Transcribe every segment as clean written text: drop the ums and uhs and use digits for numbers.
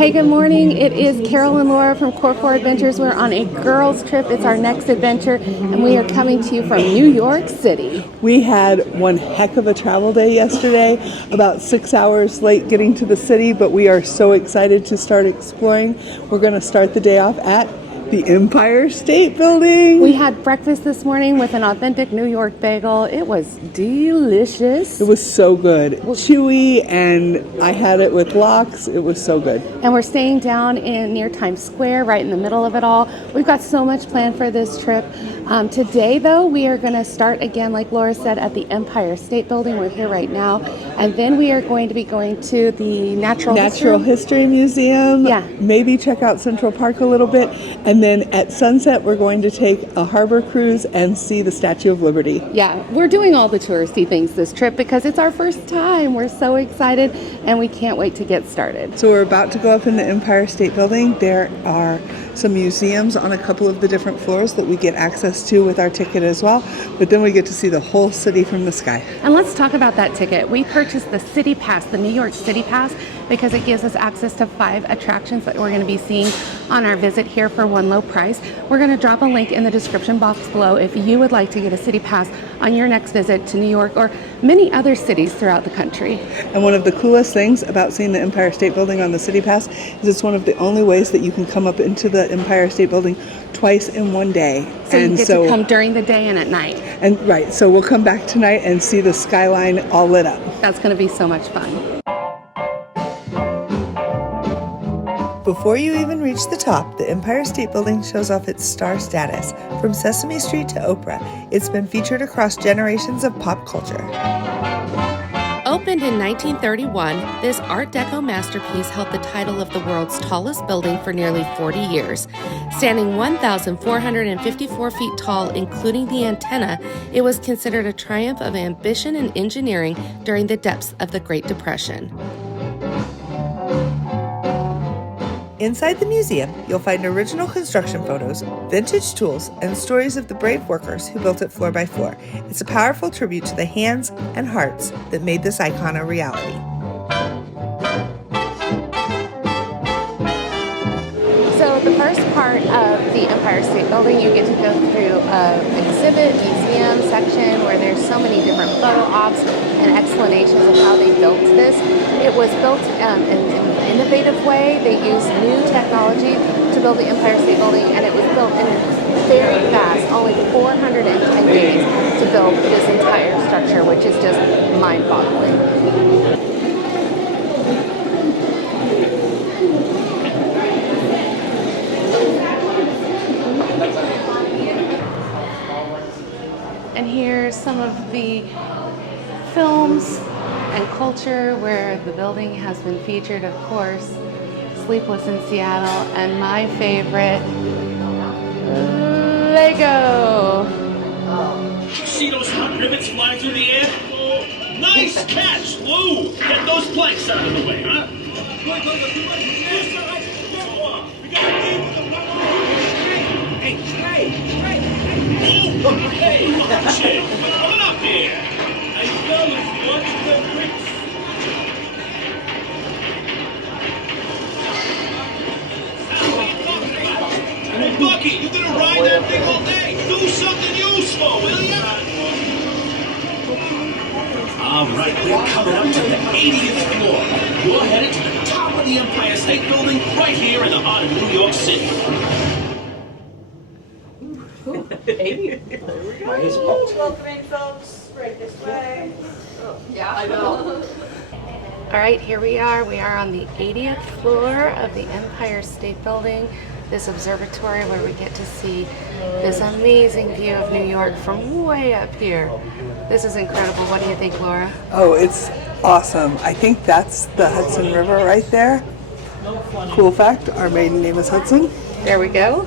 Hey, good morning. It is Carol and Laura from Core 4 Adventures. We're on a girls' trip. It's our next adventure, and we are coming to you from New York City. We had one heck of a travel day yesterday, about 6 hours late getting to the city, but we are so excited to start exploring. We're going to start the day off at the Empire State Building. We had breakfast this morning with an authentic New York bagel. It was delicious. It was so good. Chewy, and I had it with lox. It was so good. And we're staying down near Times Square, right in the middle of it all. We've got so much planned for this trip. Today, though, we are going to start again, like Laura said, at the Empire State Building. We're here right now. And then we are going to be going to the Natural History Museum. Yeah. Maybe check out Central Park a little bit. And then at sunset, we're going to take a harbor cruise and see the Statue of Liberty. Yeah, we're doing all the touristy things this trip because it's our first time. We're so excited, and we can't wait to get started. So we're about to go up in the Empire State Building. There are some museums on a couple of the different floors that we get access to with our ticket as well. But then we get to see the whole city from the sky. And let's talk about that ticket. We purchased the CityPASS, the New York CityPASS, because it gives us access to 5 attractions that we're going to be seeing on our visit here for one low price. We're going to drop a link in the description box below if you would like to get a CityPASS on your next visit to New York or many other cities throughout the country. And one of the coolest things about seeing the Empire State Building on the CityPASS is it's one of the only ways that you can come up into the Empire State Building twice in one day. So you get to come during the day and at night. And right, so we'll come back tonight and see the skyline all lit up. That's going to be so much fun. Before you even reach the top, the Empire State Building shows off its star status. From Sesame Street to Oprah, it's been featured across generations of pop culture. Opened in 1931, this Art Deco masterpiece held the title of the world's tallest building for nearly 40 years. Standing 1,454 feet tall, including the antenna, it was considered a triumph of ambition and engineering during the depths of the Great Depression. Inside the museum, you'll find original construction photos, vintage tools, and stories of the brave workers who built it floor by floor. It's a powerful tribute to the hands and hearts that made this icon a reality. So the first part of the Empire State Building, you get to go through an exhibit, museum section where there's so many different photo ops and explanations of how they built this. It was built in an innovative way. They used new technology to build the Empire State Building, and it was built in very fast, only 410 days to build this entire structure, which is just mind-boggling. And here's some of the films and culture where the building has been featured, of course. Sleepless in Seattle, and my favorite, Lego. See those hot rivets flying through the air? Nice catch, Lou! Get those planks out of the way, huh? Hey, Lou! Hey, watch it! Coming up here! Hey, fellas, watch the bricks! Hey, Bucky, you gonna ride that thing all day? Do something useful, will ya? All right, we're coming up to the 80th floor. You're headed to the top of the Empire State Building right here in the heart of New York City. 80. Welcome in, folks. Right this way. Oh, yeah, I know. All right, here we are. We are on the 80th floor of the Empire State Building, this observatory where we get to see this amazing view of New York from way up here. This is incredible. What do you think, Laura? Oh, it's awesome. I think that's the Hudson River right there. Cool fact, our maiden name is Hudson. There we go.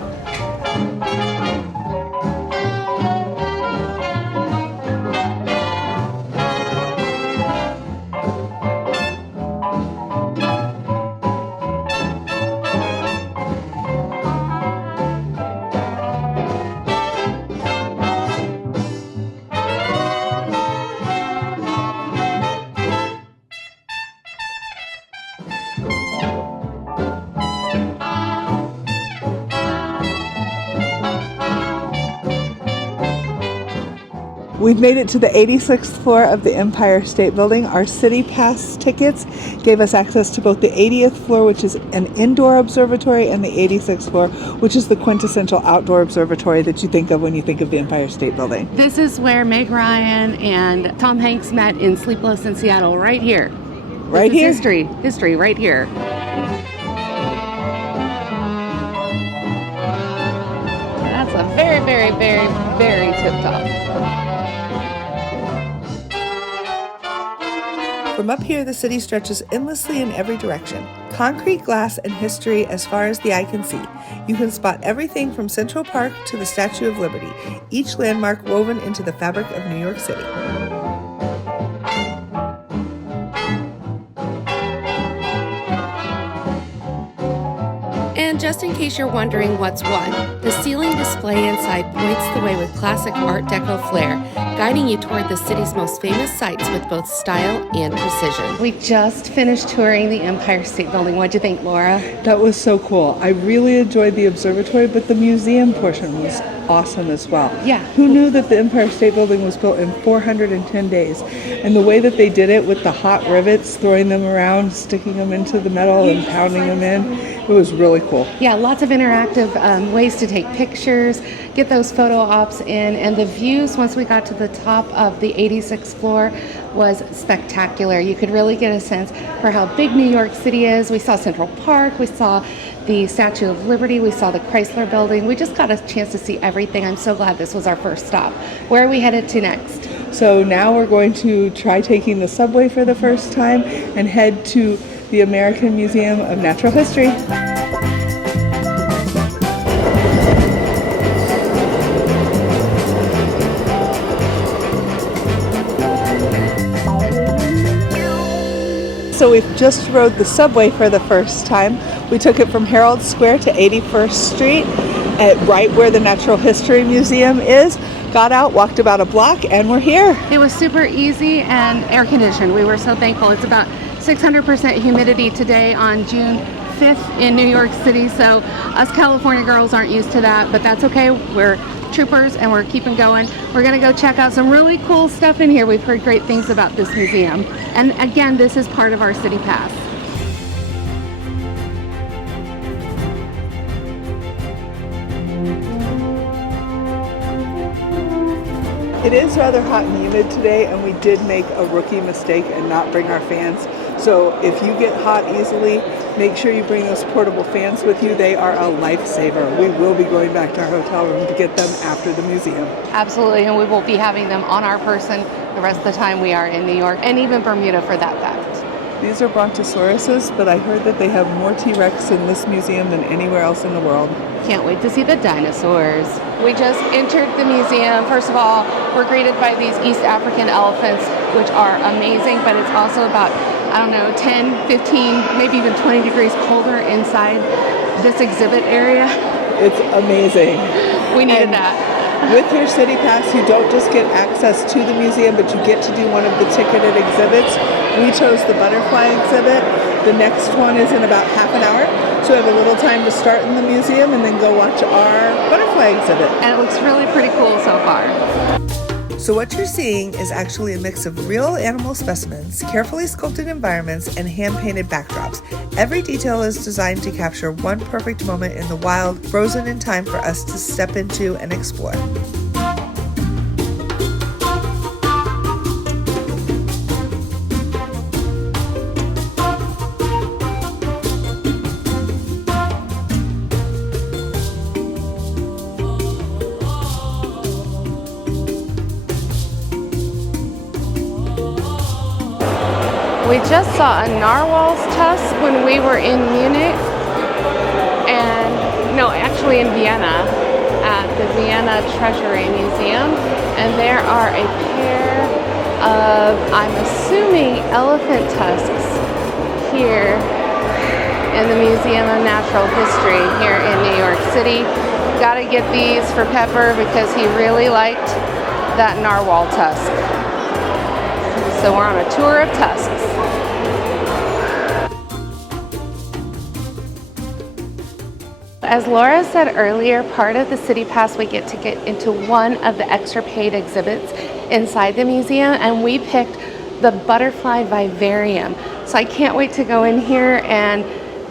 We've made it to the 86th floor of the Empire State Building. Our CityPASS tickets gave us access to both the 80th floor, which is an indoor observatory, and the 86th floor, which is the quintessential outdoor observatory that you think of when you think of the Empire State Building. This is where Meg Ryan and Tom Hanks met in Sleepless in Seattle, right here. Right here? History right here. That's a very, very, very, very tip top. From up here, the city stretches endlessly in every direction. Concrete, glass, and history as far as the eye can see. You can spot everything from Central Park to the Statue of Liberty, each landmark woven into the fabric of New York City. And just in case you're wondering what's what, the ceiling display inside points the way with classic Art Deco flair, guiding you toward the city's most famous sights with both style and precision. We just finished touring the Empire State Building. What'd you think, Laura? That was so cool. I really enjoyed the observatory, but the museum portion was awesome as well. Yeah. Who knew that the Empire State Building was built in 410 days? And the way that they did it with the hot rivets, throwing them around, sticking them into the metal and pounding them in, it was really cool. Yeah, lots of interactive ways to take pictures, get those photo ops in, and the views once we got to the top of the 86th floor was spectacular. You could really get a sense for how big New York City is. We saw Central Park, we saw the Statue of Liberty, we saw the Chrysler Building. We just got a chance to see everything. I'm so glad this was our first stop. Where are we headed to next? So now we're going to try taking the subway for the first time and head to the American Museum of Natural History. So we've just rode the subway for the first time. We took it from Herald Square to 81st Street, at right where the Natural History Museum is. Got out, walked about a block, and we're here. It was super easy and air conditioned. We were so thankful. It's about 600% humidity today on June 5th in New York City, so us California girls aren't used to that, but that's okay. We're troopers and we're keeping going. We're gonna go check out some really cool stuff in here. We've heard great things about this museum. And again, this is part of our CityPASS. It is rather hot and humid today, and we did make a rookie mistake and not bring our fans. So if you get hot easily, make sure you bring those portable fans with you. They are a lifesaver. We will be going back to our hotel room to get them after the museum. Absolutely, and we will be having them on our person the rest of the time we are in New York, and even Bermuda for that fact. These are brontosauruses, but I heard that they have more T-Rex in this museum than anywhere else in the world. Can't wait to see the dinosaurs. We just entered the museum. First of all, we're greeted by these East African elephants, which are amazing, but it's also about, 10, 15, maybe even 20 degrees colder inside this exhibit area. It's amazing. We needed that. With your CityPASS, you don't just get access to the museum, but you get to do one of the ticketed exhibits. We chose the butterfly exhibit. The next one is in about half an hour. So we have a little time to start in the museum and then go watch our butterfly exhibit. And it looks really pretty cool so far. So what you're seeing is actually a mix of real animal specimens, carefully sculpted environments, and hand-painted backdrops. Every detail is designed to capture one perfect moment in the wild, frozen in time for us to step into and explore. We just saw a narwhal's tusk when we were in Munich, actually in Vienna, at the Vienna Treasury Museum, and there are a pair of, I'm assuming, elephant tusks here in the Museum of Natural History here in New York City. Gotta get these for Pepper because he really liked that narwhal tusk. So we're on a tour of tusks. As Laura said earlier, part of the CityPASS we get to get into one of the extra paid exhibits inside the museum, and we picked the butterfly vivarium. So I can't wait to go in here and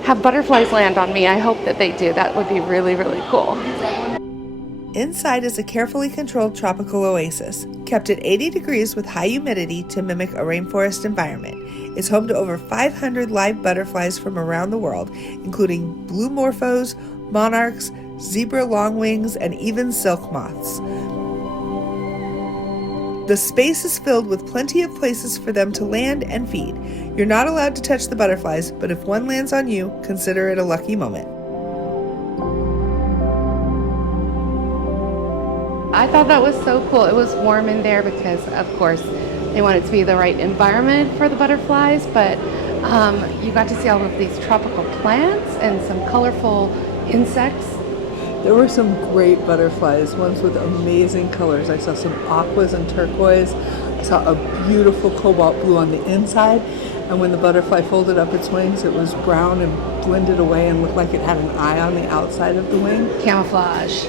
have butterflies land on me. I hope that they do. That would be really, really cool. Inside is a carefully controlled tropical oasis, kept at 80 degrees with high humidity to mimic a rainforest environment. It's home to over 500 live butterflies from around the world, including blue morphos, monarchs, zebra longwings, and even silk moths. The space is filled with plenty of places for them to land and feed. You're not allowed to touch the butterflies, but if one lands on you, consider it a lucky moment. I thought that was so cool. It was warm in there because, of course, they want it to be the right environment for the butterflies, but you got to see all of these tropical plants and some colorful insects. There were some great butterflies, ones with amazing colors. I saw some aquas and turquoise. I saw a beautiful cobalt blue on the inside, and when the butterfly folded up its wings, it was brown and blended away and looked like it had an eye on the outside of the wing. Camouflage.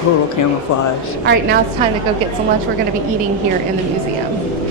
Total camouflage. All right, now it's time to go get some lunch. We're going to be eating here in the museum.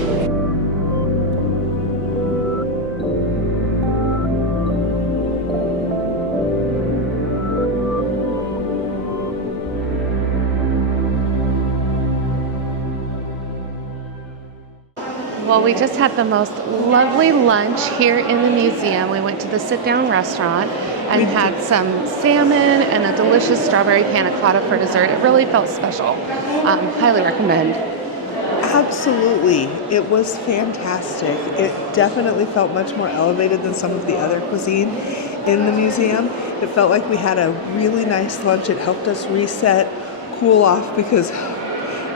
Well, we just had the most lovely lunch here in the museum. We went to the sit-down restaurant and had some salmon and a delicious strawberry panna cotta for dessert. It really felt special. Highly recommend. Absolutely. It was fantastic. It definitely felt much more elevated than some of the other cuisine in the museum. It felt like we had a really nice lunch. It helped us reset, cool off, because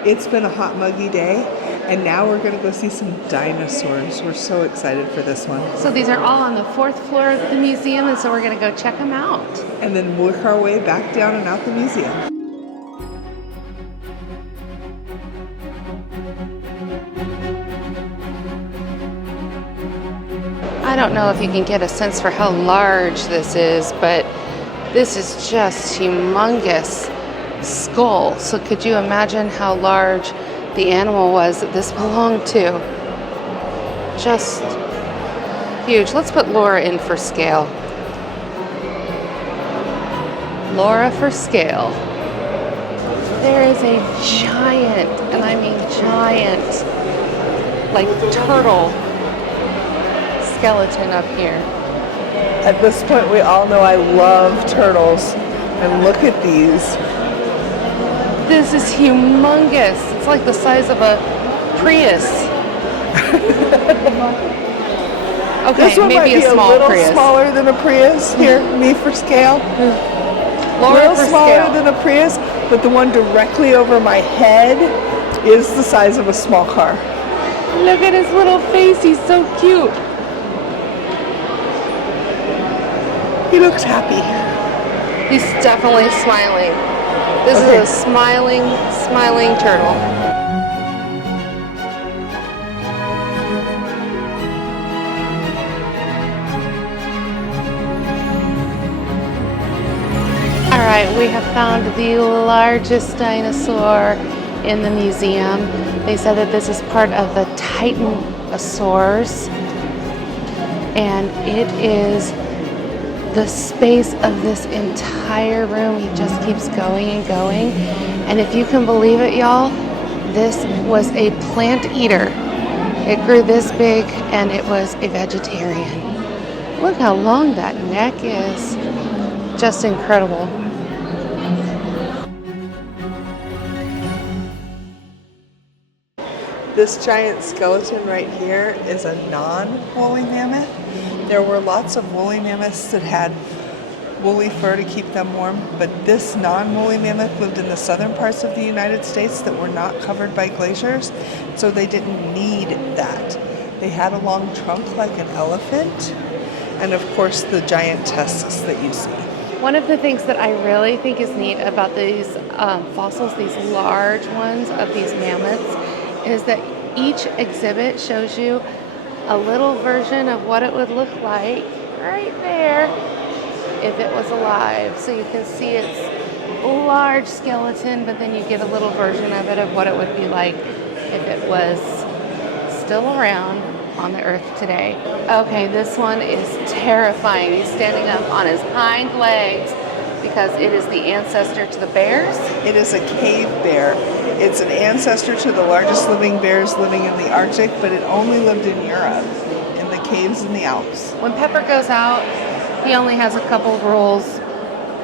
it's been a hot, muggy day. And now we're going to go see some dinosaurs. We're so excited for this one. So these are all on the 4th floor of the museum, and so we're going to go check them out. And then work our way back down and out the museum. I don't know if you can get a sense for how large this is, but this is just humongous skull. So could you imagine how large the animal was that this belonged to? Just huge. Let's put Laura in for scale. Laura for scale. There is a giant, and I mean giant, like turtle skeleton up here. At this point, we all know I love turtles. And look at these. This is humongous. It's like the size of a Prius. Okay, this one maybe might be a small little Prius. Smaller than a Prius. Here, me for scale. Laura Little for smaller scale. than a Prius, but the one directly over my head is the size of a small car. Look at his little face. He's so cute. He looks happy. He's definitely smiling. This is a smiling turtle. All right, we have found the largest dinosaur in the museum. They said that this is part of the titanosaurs, and it is the space of this entire room. He just keeps going and going. And if you can believe it, y'all, this was a plant eater. It grew this big and it was a vegetarian. Look how long that neck is. Just incredible. This giant skeleton right here is a non-woolly mammoth. There were lots of woolly mammoths that had woolly fur to keep them warm, but this non-woolly mammoth lived in the southern parts of the United States that were not covered by glaciers, so they didn't need that. They had a long trunk like an elephant, and of course the giant tusks that you see. One of the things that I really think is neat about these fossils, these large ones of these mammoths, is that each exhibit shows you a little version of what it would look like right there if it was alive. So you can see its large skeleton, but then you get a little version of it of what it would be like if it was still around on the earth today. Okay, this one is terrifying. He's standing up on his hind legs because it is the ancestor to the bears. It is a cave bear. It's an ancestor to the largest living bears living in the Arctic, but it only lived in Europe, in the caves in the Alps. When Pepper goes out, he only has a couple of rules.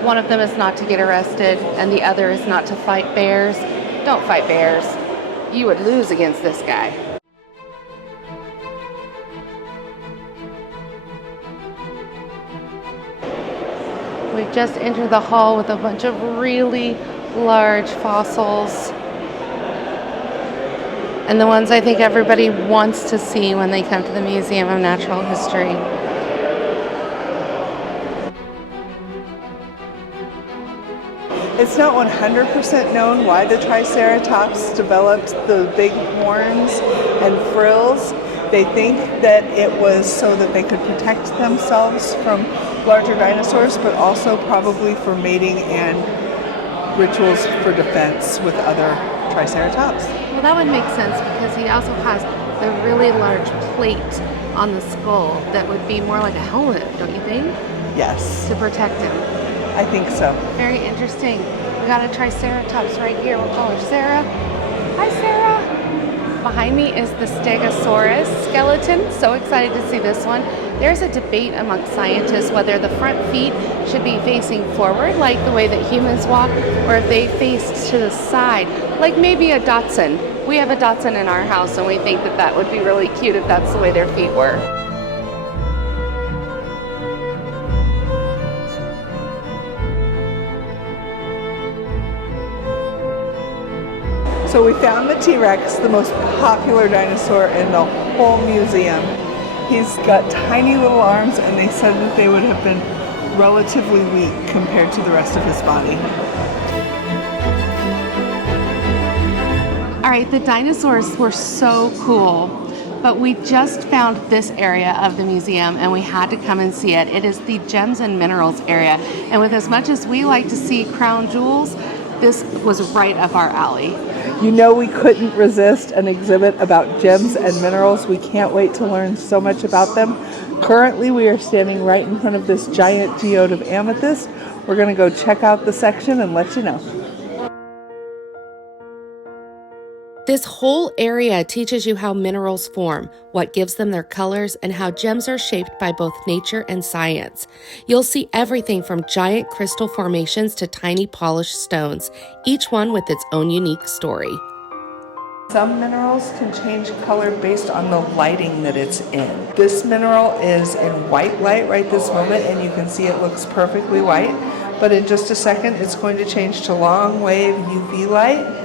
One of them is not to get arrested, and the other is not to fight bears. Don't fight bears. You would lose against this guy. We've just entered the hall with a bunch of really large fossils. And the ones I think everybody wants to see when they come to the Museum of Natural History. It's not 100% known why the Triceratops developed the big horns and frills. They think that it was so that they could protect themselves from larger dinosaurs, but also probably for mating and rituals for defense with other Triceratops. Well, that would make sense because he also has the really large plate on the skull that would be more like a helmet, don't you think? Yes, To protect him. I think so. Very interesting. We got a Triceratops right here. We'll call her Sarah. Hi, Sarah. Behind me is the Stegosaurus skeleton. So excited to see this one. There's a debate amongst scientists whether the front feet should be facing forward, like the way that humans walk, or if they face to the side, like maybe a Dachshund. We have a Dachshund in our house, and we think that that would be really cute if that's the way their feet were. So we found the T-Rex, the most popular dinosaur in the whole museum. He's got tiny little arms, and they said that they would have been relatively weak compared to the rest of his body. All right, the dinosaurs were so cool, but we just found this area of the museum and we had to come and see it. It is the Gems and Minerals area, and with as much as we like to see crown jewels, this was right up our alley. You know we couldn't resist an exhibit about gems and minerals. We can't wait to learn so much about them. Currently, we are standing right in front of this giant geode of amethyst. We're going to go check out the section and let you know. This whole area teaches you how minerals form, what gives them their colors, and how gems are shaped by both nature and science. You'll see everything from giant crystal formations to tiny polished stones, each one with its own unique story. Some minerals can change color based on the lighting that it's in. This mineral is in white light right this moment, and you can see it looks perfectly white. But in just a second, it's going to change to long wave UV light,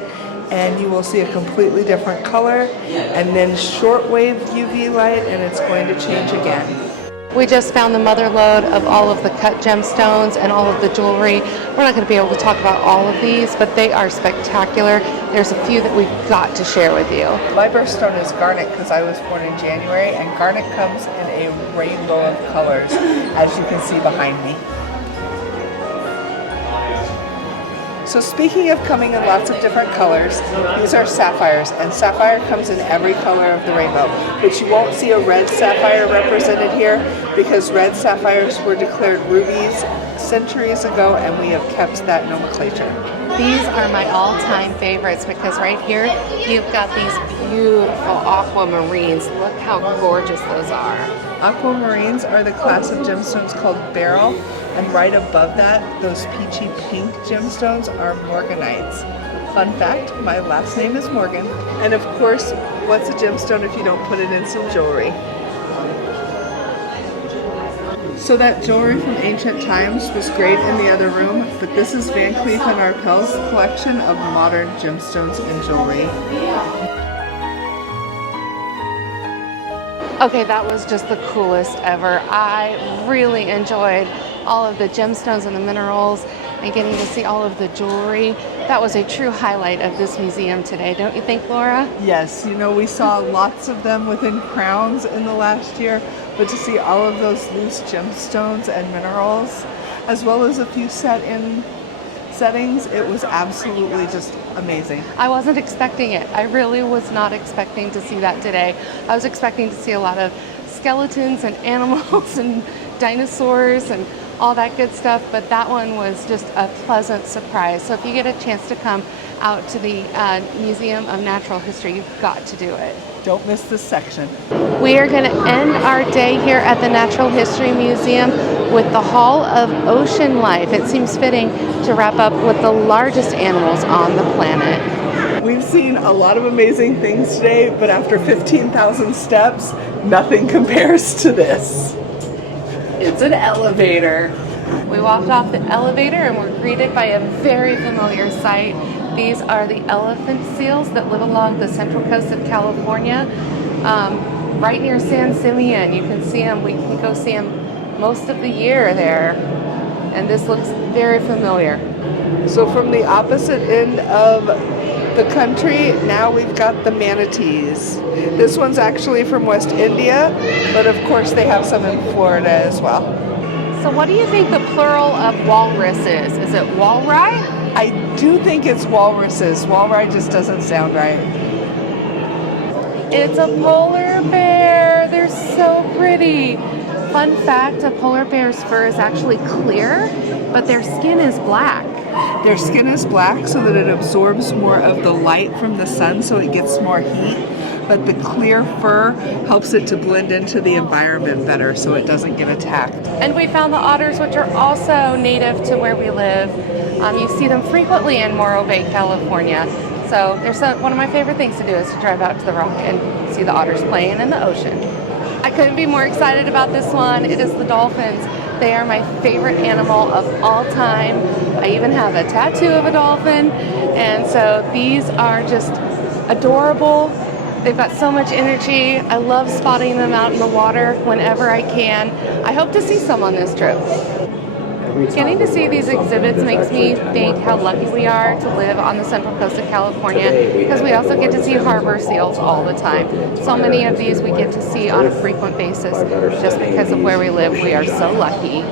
and you will see a completely different color, and then shortwave UV light, and it's going to change again. We just found the mother lode of all of the cut gemstones and all of the jewelry. We're not going to be able to talk about all of these, but they are spectacular. There's a few that we've got to share with you. My birthstone is garnet because I was born in January, and garnet comes in a rainbow of colors, as you can see behind me. So speaking of coming in lots of different colors, these are sapphires, and sapphire comes in every color of the rainbow. But you won't see a red sapphire represented here because red sapphires were declared rubies centuries ago, and we have kept that nomenclature. These are my all-time favorites because right here you've got these beautiful aquamarines. Look how gorgeous those are. Aquamarines are the class of gemstones called beryl, and right above that, those peachy pink gemstones are morganites. Fun fact, my last name is Morgan. And of course, what's a gemstone if you don't put it in some jewelry? So that jewelry from ancient times was great in the other room, but this is Van Cleef & Arpels' collection of modern gemstones and jewelry. Okay, that was just the coolest ever. I really enjoyed all of the gemstones and the minerals and getting to see all of the jewelry. That was a true highlight of this museum today, don't you think, Laura? Yes, you know, we saw lots of them within crowns in the last year, but to see all of those loose gemstones and minerals, as well as a few set in settings, it was absolutely just amazing. I wasn't expecting it. I really was not expecting to see that today. I was expecting to see a lot of skeletons and animals and dinosaurs and all that good stuff, but that one was just a pleasant surprise. So if you get a chance to come out to the Museum of Natural History, you've got to do it. Don't miss this section. We are going to end our day here at the Natural History Museum with the Hall of Ocean Life. It seems fitting to wrap up with the largest animals on the planet. We've seen a lot of amazing things today, but after 15,000 steps, nothing compares to this. It's an elevator. We walked off the elevator and were greeted by a very familiar sight. These are the elephant seals that live along the central coast of California, right near San Simeon. You can see them. We can go see them most of the year there. And this looks very familiar. So from the opposite end of the country, now we've got the manatees. This one's actually from West India, but of course they have some in Florida as well. So what do you think the plural of walrus is? Is it walrus? I do think it's walruses. Walrus just doesn't sound right. It's a polar bear. They're so pretty. Fun fact, a polar bear's fur is actually clear, but their skin is black. Their skin is black so that it absorbs more of the light from the sun, so it gets more heat. But the clear fur helps it to blend into the environment better so it doesn't get attacked. And we found the otters, which are also native to where we live. You see them frequently in Morro Bay, California. So one of my favorite things to do is to drive out to the rock and see the otters playing in the ocean. I couldn't be more excited about this one. It is the dolphins. They are my favorite animal of all time. I even have a tattoo of a dolphin. And so these are just adorable. They've got so much energy. I love spotting them out in the water whenever I can. I hope to see some on this trip. Getting to see these exhibits makes me think how lucky we are to live on the central coast of California, because we also get to see harbor seals all the time. So many of these we get to see on a frequent basis just because of where we live. We are so lucky.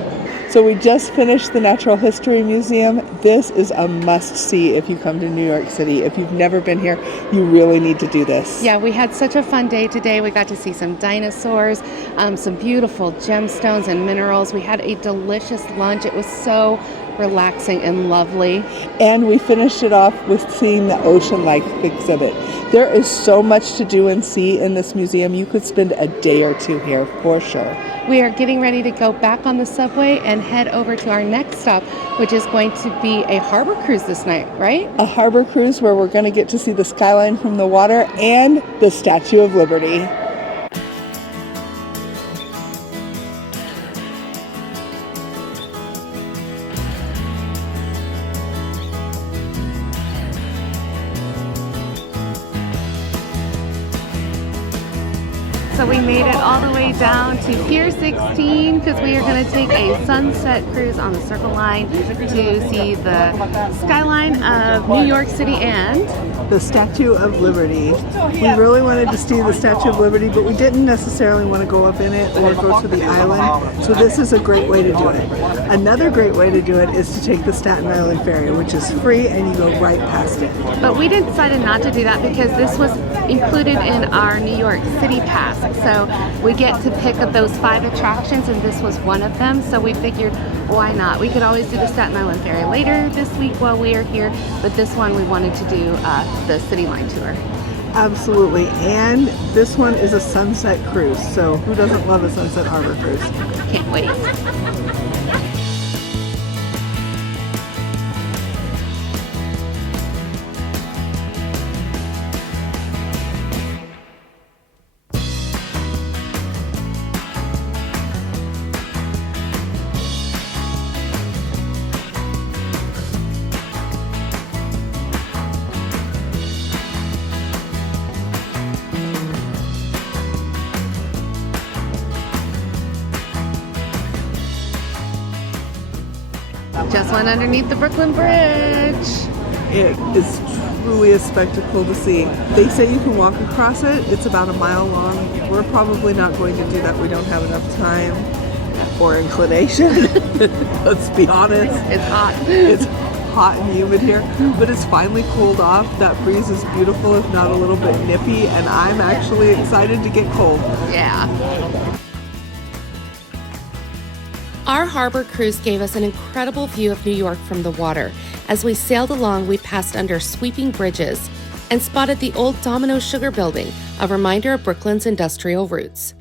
So we just finished the Natural History Museum. This is a must-see if you come to New York City. If you've never been here, you really need to do this. Yeah, we had such a fun day today. We got to see some dinosaurs, some beautiful gemstones and minerals. We had a delicious lunch. It was so relaxing and lovely. And we finished it off with seeing the Ocean Life exhibit. There is so much to do and see in this museum. You could spend a day or two here for sure. We are getting ready to go back on the subway and head over to our next stop, which is going to be a harbor cruise this night, right? A harbor cruise where we're going to get to see the skyline from the water and the Statue of Liberty. So we made it all the way down to Pier 16 because we are going to take a sunset cruise on the Circle Line to see the skyline of New York City and the Statue of Liberty. We really wanted to see the Statue of Liberty, but we didn't necessarily want to go up in it or go to the island. So this is a great way to do it. Another great way to do it is to take the Staten Island Ferry, which is free and you go right past it. But we decided not to do that because this was included in our New York CityPASS. So we get to pick up those 5 attractions and this was one of them. So we figured, why not? We could always do the Staten Island Ferry later this week while we are here, but this one we wanted to do the City Line tour. Absolutely, and this one is a sunset cruise, so who doesn't love a sunset harbor cruise? Can't wait. Just went underneath the Brooklyn Bridge. It is truly a spectacle to see. They say you can walk across it. It's about a mile long. We're probably not going to do that. We don't have enough time or inclination. Let's be honest. It's hot. It's hot and humid here, but it's finally cooled off. That breeze is beautiful, if not a little bit nippy, and I'm actually excited to get cold. Yeah. Our harbor cruise gave us an incredible view of New York from the water. As we sailed along, we passed under sweeping bridges and spotted the old Domino Sugar Building, a reminder of Brooklyn's industrial roots.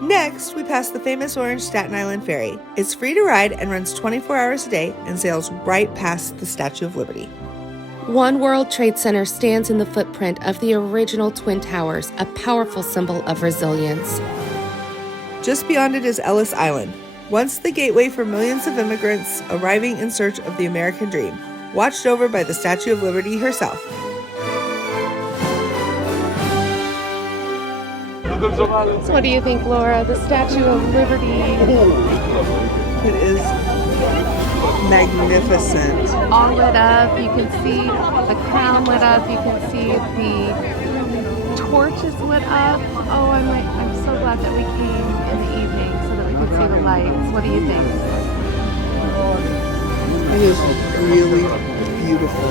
Next, we pass the famous orange Staten Island Ferry. It's free to ride and runs 24 hours a day and sails right past the Statue of Liberty. One World Trade Center stands in the footprint of the original Twin Towers, a powerful symbol of resilience. Just beyond it is Ellis Island, once the gateway for millions of immigrants arriving in search of the American dream, watched over by the Statue of Liberty herself. So what do you think, Laura? The Statue of Liberty. It is magnificent. All lit up. You can see the crown lit up. You can see the torches lit up. Oh, I'm so glad that we came in the evening so that we could see the lights. What do you think? It is really beautiful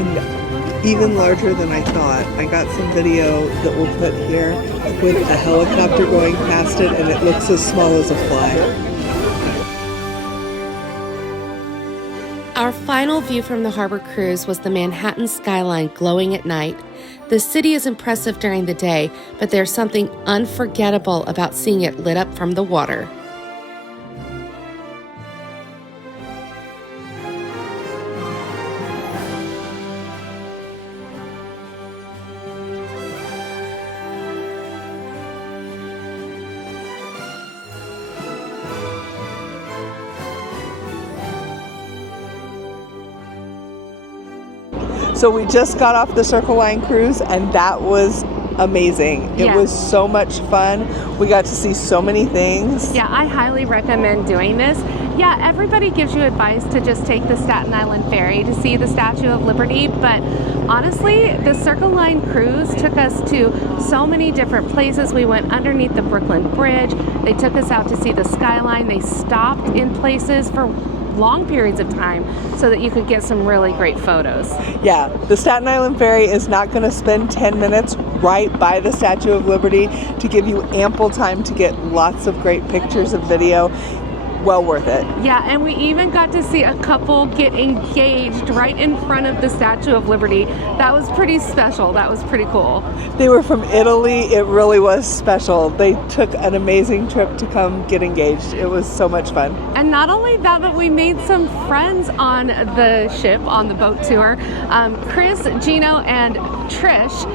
and even larger than I thought. I got some video that we'll put here with a helicopter going past it, and it looks as small as a fly. Our final view from the harbor cruise was the Manhattan skyline glowing at night. The city is impressive during the day, but there's something unforgettable about seeing it lit up from the water. So we just got off the Circle Line cruise, and that was amazing. It was so much fun. We got to see so many things. Yeah, I highly recommend doing this. Yeah, everybody gives you advice to just take the Staten Island Ferry to see the Statue of Liberty, but honestly, the Circle Line cruise took us to so many different places. We went underneath the Brooklyn Bridge. They took us out to see the skyline. They stopped in places for long periods of time so that you could get some really great photos. Yeah, the Staten Island Ferry is not going to spend 10 minutes right by the Statue of Liberty to give you ample time to get lots of great pictures and video. Well worth it. Yeah, and we even got to see a couple get engaged right in front of the Statue of Liberty. That was pretty special. That was pretty cool. They were from Italy. It really was special. They took an amazing trip to come get engaged. It was so much fun. And not only that, but we made some friends on the ship, on the boat tour. Chris, Gino, and Trish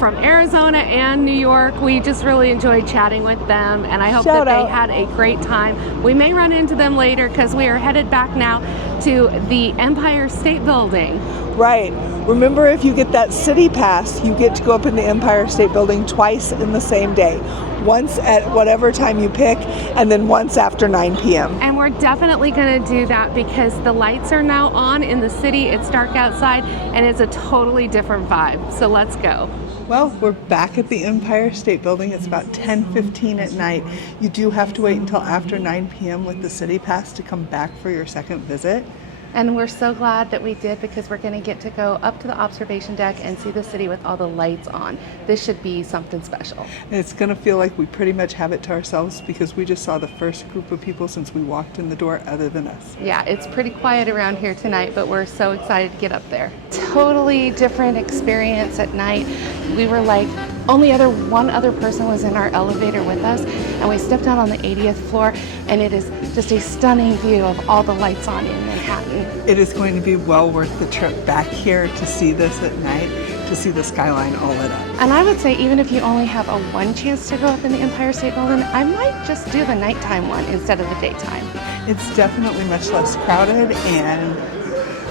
from Arizona and New York. We just really enjoyed chatting with them, and I hope that they had a great time. We may run into them later because we are headed back now to the Empire State Building. Right. Remember, if you get that CityPASS, you get to go up in the Empire State Building twice in the same day. Once at whatever time you pick, and then once after 9 p.m. And we're definitely going to do that because the lights are now on in the city. It's dark outside, and it's a totally different vibe. So let's go. Well, we're back at the Empire State Building. It's about 10:15 at night. You do have to wait until after 9 p.m. with the CityPASS to come back for your second visit. And we're so glad that we did because we're going to get to go up to the observation deck and see the city with all the lights on. This should be something special. And it's going to feel like we pretty much have it to ourselves because we just saw the first group of people since we walked in the door other than us. Yeah, it's pretty quiet around here tonight, but we're so excited to get up there. Totally different experience at night. We were like, one other person was in our elevator with us, and we stepped out on the 80th floor, and it is just a stunning view of all the lights on in Manhattan. It is going to be well worth the trip back here to see this at night, to see the skyline all lit up. And I would say even if you only have one chance to go up in the Empire State Building, I might just do the nighttime one instead of the daytime. It's definitely much less crowded and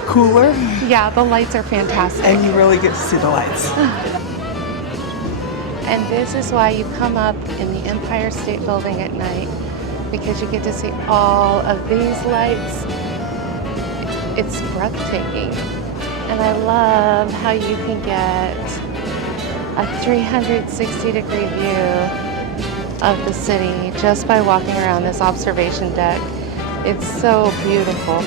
cooler. Yeah, the lights are fantastic. And you really get to see the lights. And this is why you come up in the Empire State Building at night, because you get to see all of these lights. It's breathtaking. And I love how you can get a 360-degree view of the city just by walking around this observation deck. It's so beautiful.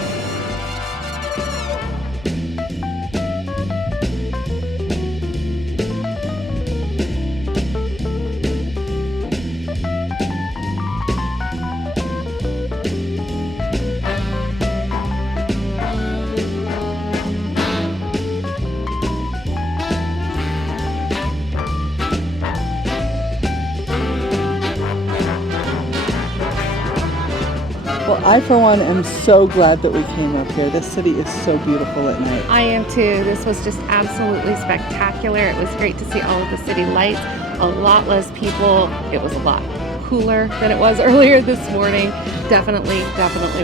Well, I for one am so glad that we came up here. This city is so beautiful at night. I am too. This was just absolutely spectacular. It was great to see all of the city lights, a lot less people. It was a lot cooler than it was earlier this morning. Definitely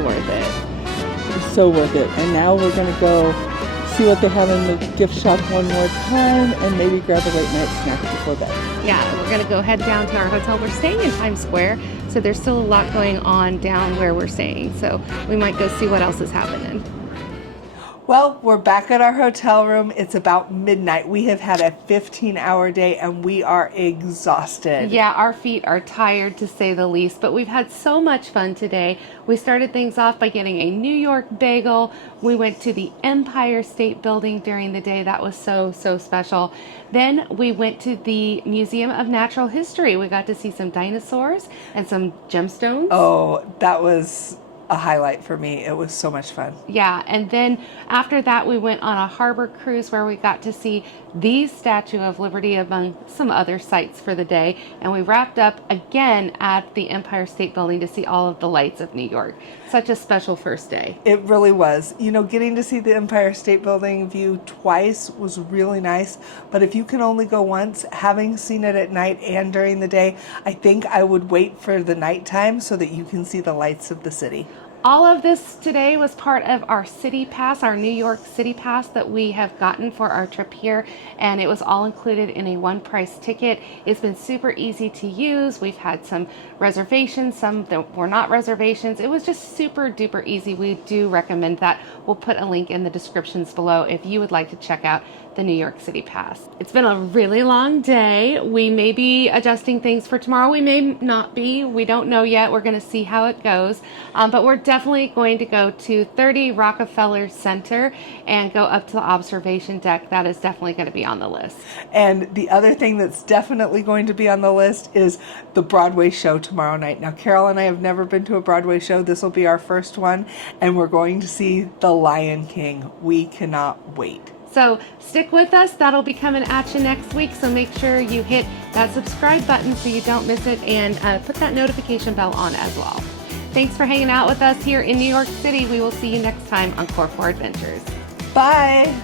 worth it. It's so worth it. And now we're going to go see what they have in the gift shop one more time and maybe grab a late night snack before bed. Yeah, we're going to go head down to our hotel. We're staying in Times Square, so there's still a lot going on down where we're staying. So we might go see what else is happening. Well, we're back at our hotel room. It's about midnight. We have had a 15-hour day and we are exhausted. Yeah, our feet are tired to say the least, but we've had so much fun today. We started things off by getting a New York bagel. We went to the Empire State Building during the day. That was so special. Then we went to the Museum of Natural History. We got to see some dinosaurs and some gemstones. Oh, that was a highlight for me. It was so much fun. Yeah, and then after that we went on a harbor cruise where we got to see the Statue of Liberty among some other sights for the day, and we wrapped up again at the Empire State Building to see all of the lights of New York. Such a special first day. It really was. You know, getting to see the Empire State Building view twice was really nice, but if you can only go once, having seen it at night and during the day, I think I would wait for the nighttime so that you can see the lights of the city. All of this today was part of our CityPASS, our New York CityPASS that we have gotten for our trip here, and it was all included in a one-price ticket. It's been super easy to use. We've had some reservations, some that were not reservations. It was just super duper easy. We do recommend that. We'll put a link in the descriptions below if you would like to check out the New York CityPASS. It's been a really long day. We may be adjusting things for tomorrow. We may not be. We don't know yet. We're going to see how it goes. But we're definitely going to go to 30 Rockefeller Center and go up to the observation deck. That is definitely going to be on the list. And the other thing that's definitely going to be on the list is the Broadway show tomorrow night. Now, Carol and I have never been to a Broadway show. This will be our first one, and we're going to see The Lion King. We cannot wait. So stick with us. That'll be coming at you next week. So make sure you hit that subscribe button so you don't miss it, and put that notification bell on as well. Thanks for hanging out with us here in New York City. We will see you next time on Core 4 Adventures. Bye.